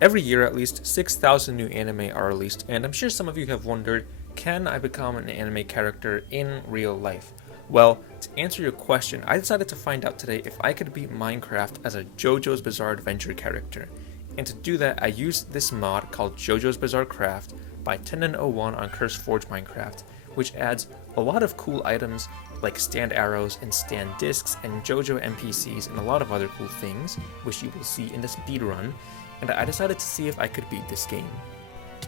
Every year at least 6,000 new anime are released, and I'm sure some of you have wondered, can I become an anime character in real life? Well, to answer your question, I decided to find out today if I could beat Minecraft as a JoJo's Bizarre Adventure character. And to do that, I used this mod called JoJo's Bizarre Craft by Tenden01 on CurseForge Minecraft, which adds a lot of cool items like stand arrows and stand discs and JoJo NPCs and a lot of other cool things, which you will see in the speedrun, and I decided to see if I could beat this game.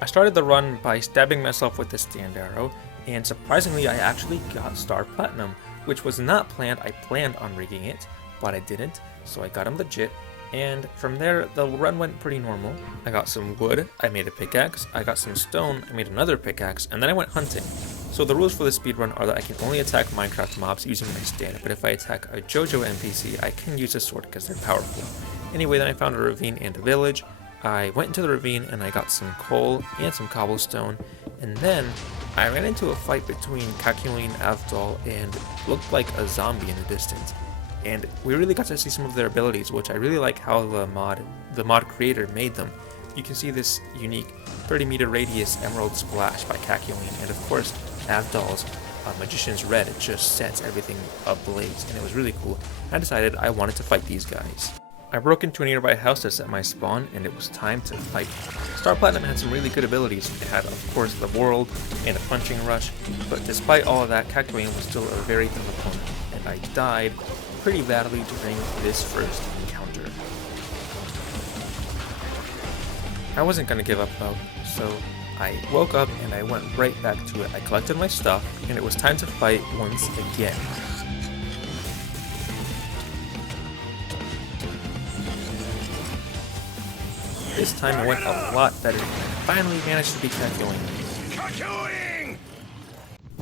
I started the run by stabbing myself with the stand arrow, and surprisingly I actually got Star Platinum, which was not planned. I planned on rigging it, but I didn't, so I got him legit. And from there, the run went pretty normal. I got some wood, I made a pickaxe, I got some stone, I made another pickaxe, and then I went hunting. So the rules for the speedrun are that I can only attack Minecraft mobs using my stand, but if I attack a JoJo NPC, I can use a sword because they're powerful. Anyway, then I found a ravine and a village. I went into the ravine and I got some coal and some cobblestone, and then I ran into a fight between Kyoukou and Avdol and looked like a zombie in the distance. And we really got to see some of their abilities, which I really like how the mod creator made them. You can see this unique 30-meter radius emerald splash by Kyoukou, and of course Avdol's Magician's Red. It just sets everything ablaze, and it was really cool. I decided I wanted to fight these guys. I broke into a nearby house to set my spawn, and it was time to fight. Star Platinum had some really good abilities. It had, of course, the World and a punching rush, but despite all of that, Kyoukou was still a very tough opponent, and I died pretty badly during this first encounter. I wasn't going to give up though, so I woke up and I went right back to it. I collected my stuff, and it was time to fight once again. This time it went a lot better, and I finally managed to beat Kyoukou.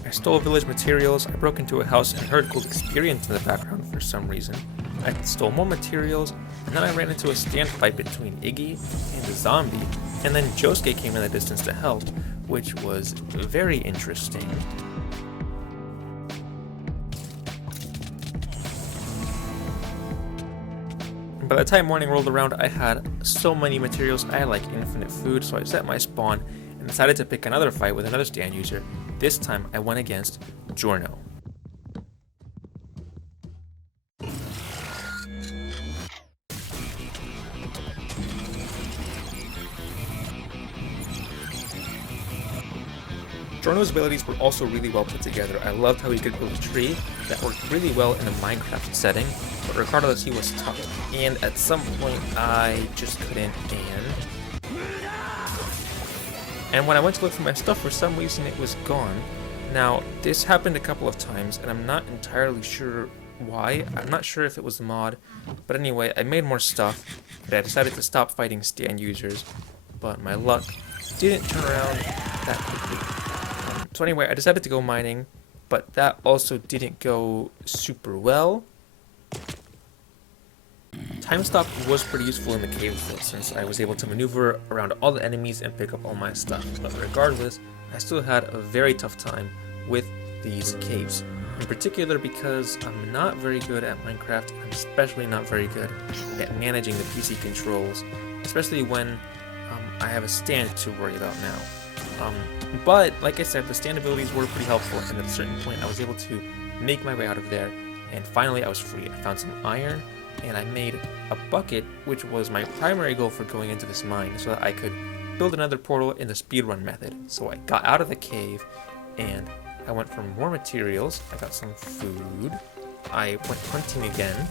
I stole village materials, I broke into a house and heard cool experience in the background for some reason. I stole more materials, and then I ran into a stand fight between Iggy and a zombie, and then Josuke came in the distance to help, which was very interesting. By the time morning rolled around, I had so many materials. I had like infinite food, so I set my spawn and decided to pick another fight with another stand user. This time I went against Giorno. Giorno's abilities were also really well put together. I loved how he could build a tree that worked really well in a Minecraft setting, but regardless, he was tough. And at some point, I just couldn't, and when I went to look for my stuff, for some reason it was gone. Now, this happened a couple of times, and I'm not entirely sure why. I'm not sure if it was the mod, but anyway, I made more stuff, and I decided to stop fighting stand users, but my luck didn't turn around that quickly. So anyway, I decided to go mining, but that also didn't go super well. Time stop was pretty useful in the caves though, since I was able to maneuver around all the enemies and pick up all my stuff, but regardless, I still had a very tough time with these caves. In particular because I'm not very good at Minecraft, I'm especially not very good at managing the PC controls, especially when I have a stand to worry about now. But like I said, the stand abilities were pretty helpful, and at a certain point I was able to make my way out of there, and finally I was free. I found some iron, and I made a bucket, which was my primary goal for going into this mine, so that I could build another portal in the speedrun method. So I got out of the cave, and I went for more materials. I got some food, I went hunting again,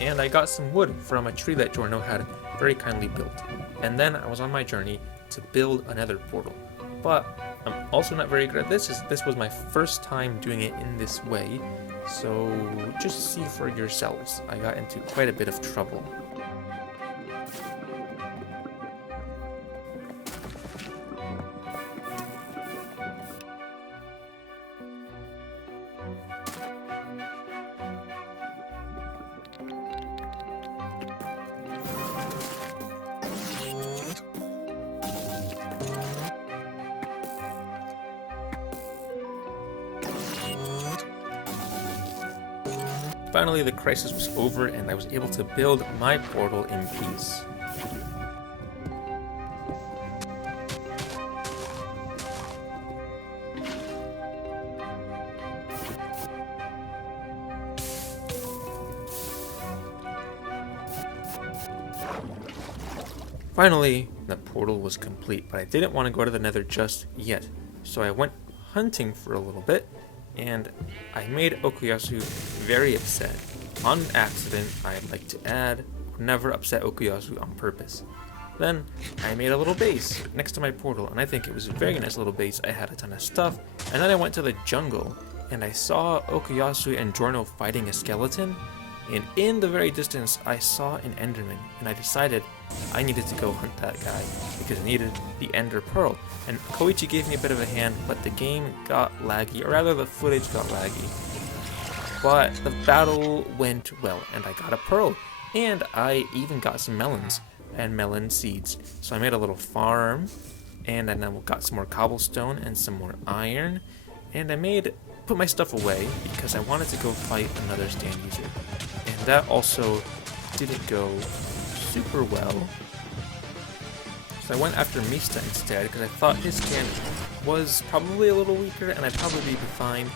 and I got some wood from a tree that Giorno had very kindly built. And then I was on my journey to build another portal. But I'm also not very good at this. This was my first time doing it in this way, so just see for yourselves. I got into quite a bit of trouble. Finally, the crisis was over and I was able to build my portal in peace. Finally, the portal was complete, but I didn't want to go to the nether just yet. So I went hunting for a little bit, and I made Okuyasu very upset. On accident, I'd like to add, never upset Okuyasu on purpose. Then I made a little base next to my portal, and I think it was a very nice little base. I had a ton of stuff, and then I went to the jungle, and I saw Okuyasu and Giorno fighting a skeleton, and in the very distance I saw an enderman, and I decided I needed to go hunt that guy because I needed the ender pearl. And Koichi gave me a bit of a hand, but the game got laggy, or rather the footage got laggy. But the battle went well, and I got a pearl, and I even got some melons and melon seeds. So I made a little farm, and then I got some more cobblestone and some more iron, and I put my stuff away because I wanted to go fight another stand user. And that also didn't go super well. So I went after Mista instead because I thought his stand was probably a little weaker and I'd probably be fine.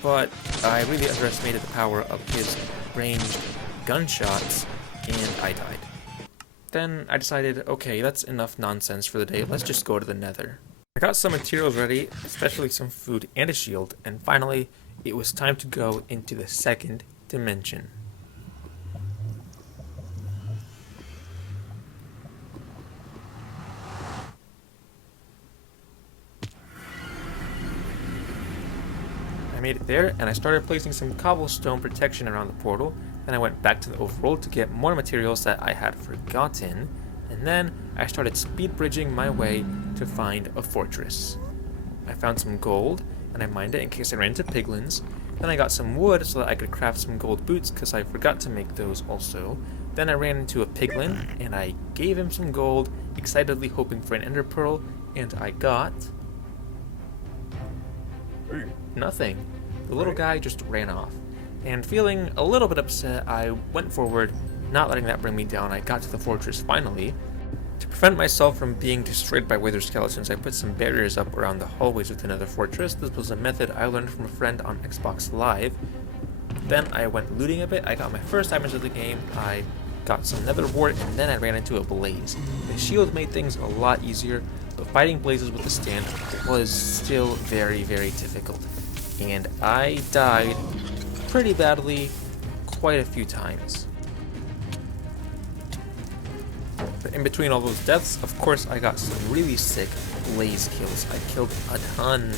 But I really underestimated the power of his ranged gunshots, and I died. Then I decided, okay, that's enough nonsense for the day, let's just go to the nether. I got some materials ready, especially some food and a shield, and finally, it was time to go into the second dimension. I made it there, and I started placing some cobblestone protection around the portal. Then I went back to the overworld to get more materials that I had forgotten, and then I started speed bridging my way to find a fortress. I found some gold, and I mined it in case I ran into piglins. Then I got some wood so that I could craft some gold boots because I forgot to make those also. Then I ran into a piglin, and I gave him some gold, excitedly hoping for an ender pearl, and I got nothing. The little guy just ran off. And feeling a little bit upset, I went forward, not letting that bring me down. I got to the fortress finally. To prevent myself from being destroyed by wither skeletons, I put some barriers up around the hallways of the nether fortress. This was a method I learned from a friend on Xbox Live. Then I went looting a bit. I got my first diamonds of the game. I got some nether wart, and then I ran into a blaze. The shield made things a lot easier, but fighting blazes with the stand was still very, very difficult. And I died pretty badly quite a few times. But in between all those deaths, of course, I got some really sick blaze kills. I killed a ton.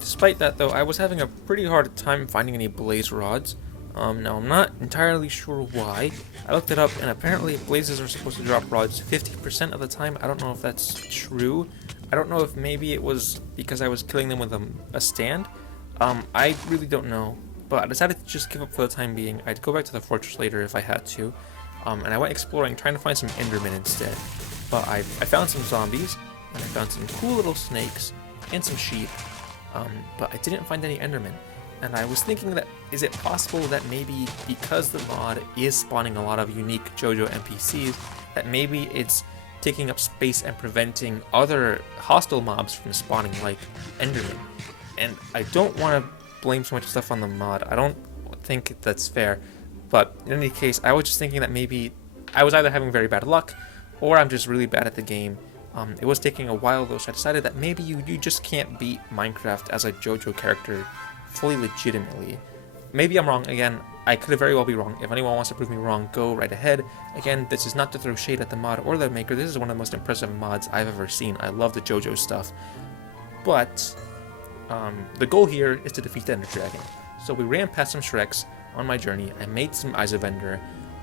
Despite that though, I was having a pretty hard time finding any blaze rods. Now I'm not entirely sure why. I looked it up and apparently blazes are supposed to drop rods 50% of the time. I don't know if that's true. I don't know if maybe it was because I was killing them with a stand. I really don't know. But I decided to just give up for the time being. I'd go back to the fortress later if I had to. And I went exploring, trying to find some endermen instead. But I found some zombies, and I found some cool little snakes, and some sheep. But I didn't find any endermen. And I was thinking that, is it possible that maybe because the mod is spawning a lot of unique JoJo NPCs, that maybe it's taking up space and preventing other hostile mobs from spawning like endermen? And I don't want to blame so much stuff on the mod. I don't think that's fair. But in any case, I was just thinking that maybe I was either having very bad luck, or I'm just really bad at the game. It was taking a while though, so I decided that maybe you just can't beat Minecraft as a JoJo character fully legitimately. Maybe I'm wrong. Again, I could very well be wrong. If anyone wants to prove me wrong, go right ahead. Again, this is not to throw shade at the mod or the maker. This is one of the most impressive mods I've ever seen. I love the JoJo stuff. But the goal here is to defeat the Ender Dragon. So we ran past some Shreks on my journey. I made some Eyes of Ender,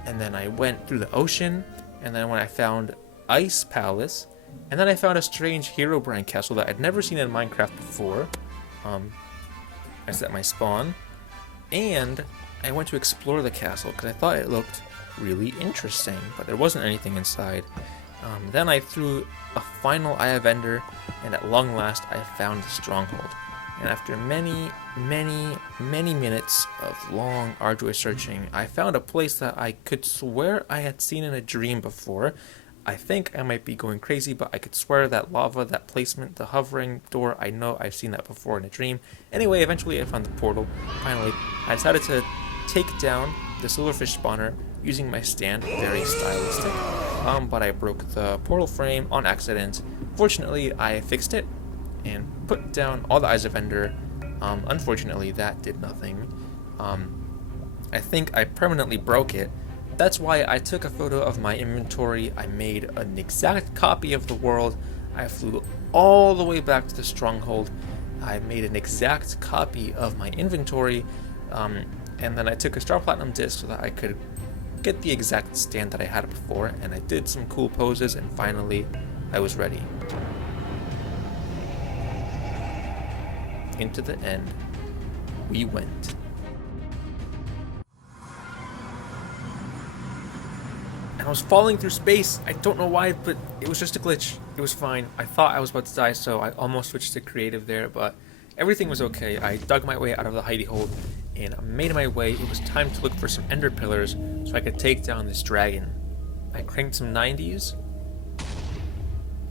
and then I went through the ocean, and then when I found Ice Palace, and then I found a strange Herobrine castle that I'd never seen in Minecraft before. I set my spawn, and I went to explore the castle because I thought it looked really interesting, but there wasn't anything inside. Then I threw a final Eye of Ender, and at long last I found the stronghold. And after many minutes of long, arduous searching, I found a place that I could swear I had seen in a dream before. I think I might be going crazy, but I could swear that lava, that placement, the hovering door, I know I've seen that before in a dream. Anyway, eventually I found the portal. Finally, I decided to take down the silverfish spawner using my stand, very stylistic. But I broke the portal frame on accident. Fortunately, I fixed it and put down all the Eyes of Ender. Unfortunately, that did nothing. I think I permanently broke it. That's why I took a photo of my inventory. I made an exact copy of the world. I flew all the way back to the stronghold. I made an exact copy of my inventory. And then I took a Star Platinum disc so that I could get the exact stand that I had before. And I did some cool poses, and finally, I was ready. Into the end, we went. And I was falling through space. I don't know why, but it was just a glitch. It was fine. I thought I was about to die, so I almost switched to creative there, but everything was okay. I dug my way out of the hidey hole, and I made my way. It was time to look for some ender pillars so I could take down this dragon. I cranked some 90s,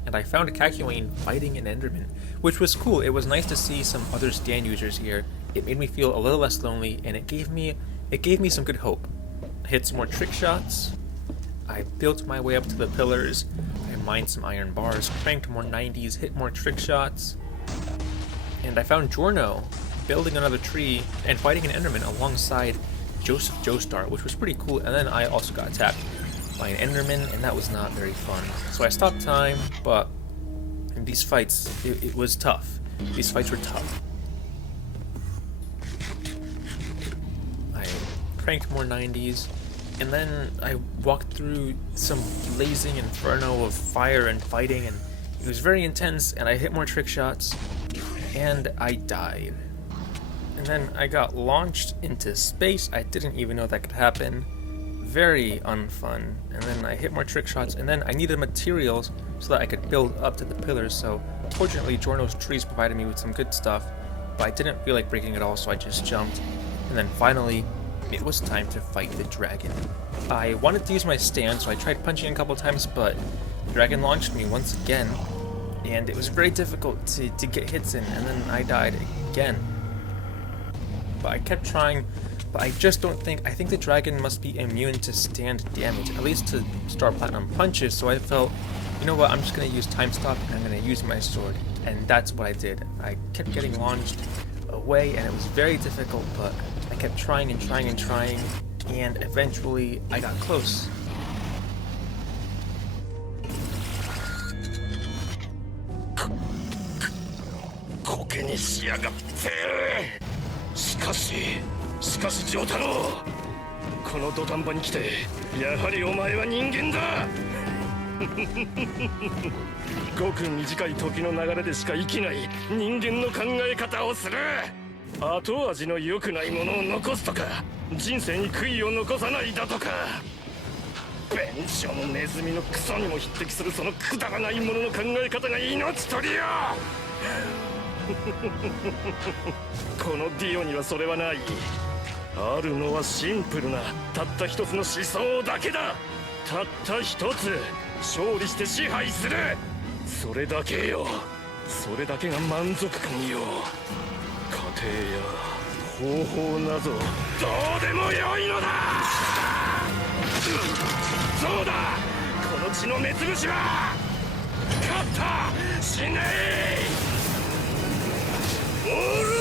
and I found a Kyoukou fighting an enderman, which was cool. It was nice to see some other stand users here. It made me feel a little less lonely, and it gave me some good hope. I hit some more trick shots. I built my way up to the pillars. I mined some iron bars, cranked more 90s, hit more trick shots, and I found Giorno building another tree and fighting an enderman alongside Joseph Joestar, which was pretty cool. And then I also got attacked by an enderman, and that was not very fun. So I stopped time, but in these fights, it was tough. These fights were tough. I cranked more 90s, and then I walked through some blazing inferno of fire and fighting, and it was very intense, and I hit more trick shots, and I died. And then I got launched into space. I didn't even know that could happen. Very unfun. And then I hit more trick shots, and then I needed materials so that I could build up to the pillars. So fortunately, Giorno's trees provided me with some good stuff, but I didn't feel like breaking it all, so I just jumped. And then finally, it was time to fight the dragon. I wanted to use my stand, so I tried punching a couple times, but the dragon launched me once again, and it was very difficult to get hits in, and then I died again. But I kept trying, but I just don't think, I think the dragon must be immune to stand damage, at least to Star Platinum punches, so I felt, you know what, I'm just going to use Time Stop, and I'm going to use my sword, and that's what I did. I kept getting launched away, and it was very difficult, but I kept trying and trying and trying, and eventually I got close.しかし丈太郎、この土壇場に来てやはりお前は人間だ。ごく短い時の流れでしか生きない人間の考え方をする。後味の良くないものを残すとか、人生に悔いを残さないだとか、便所のネズミのクソにも匹敵するそのくだらないものの考え方が命取りよ。このディオにはそれはない。あるのはシンプルなたった一つの思想だけだ。たった一つ勝利して支配する、それだけよ。それだけが満足感よ。過程や方法などどうでもよいのだ。そうだ、この血の目つぶしは勝ったしねえ。おる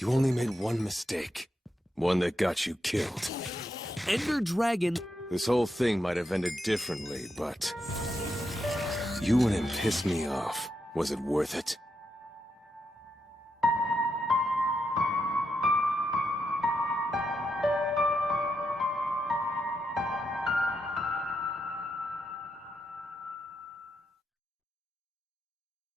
You only made one mistake. One that got you killed. Ender Dragon This whole thing might have ended differently, but... You and him pissed me off. Was it worth it?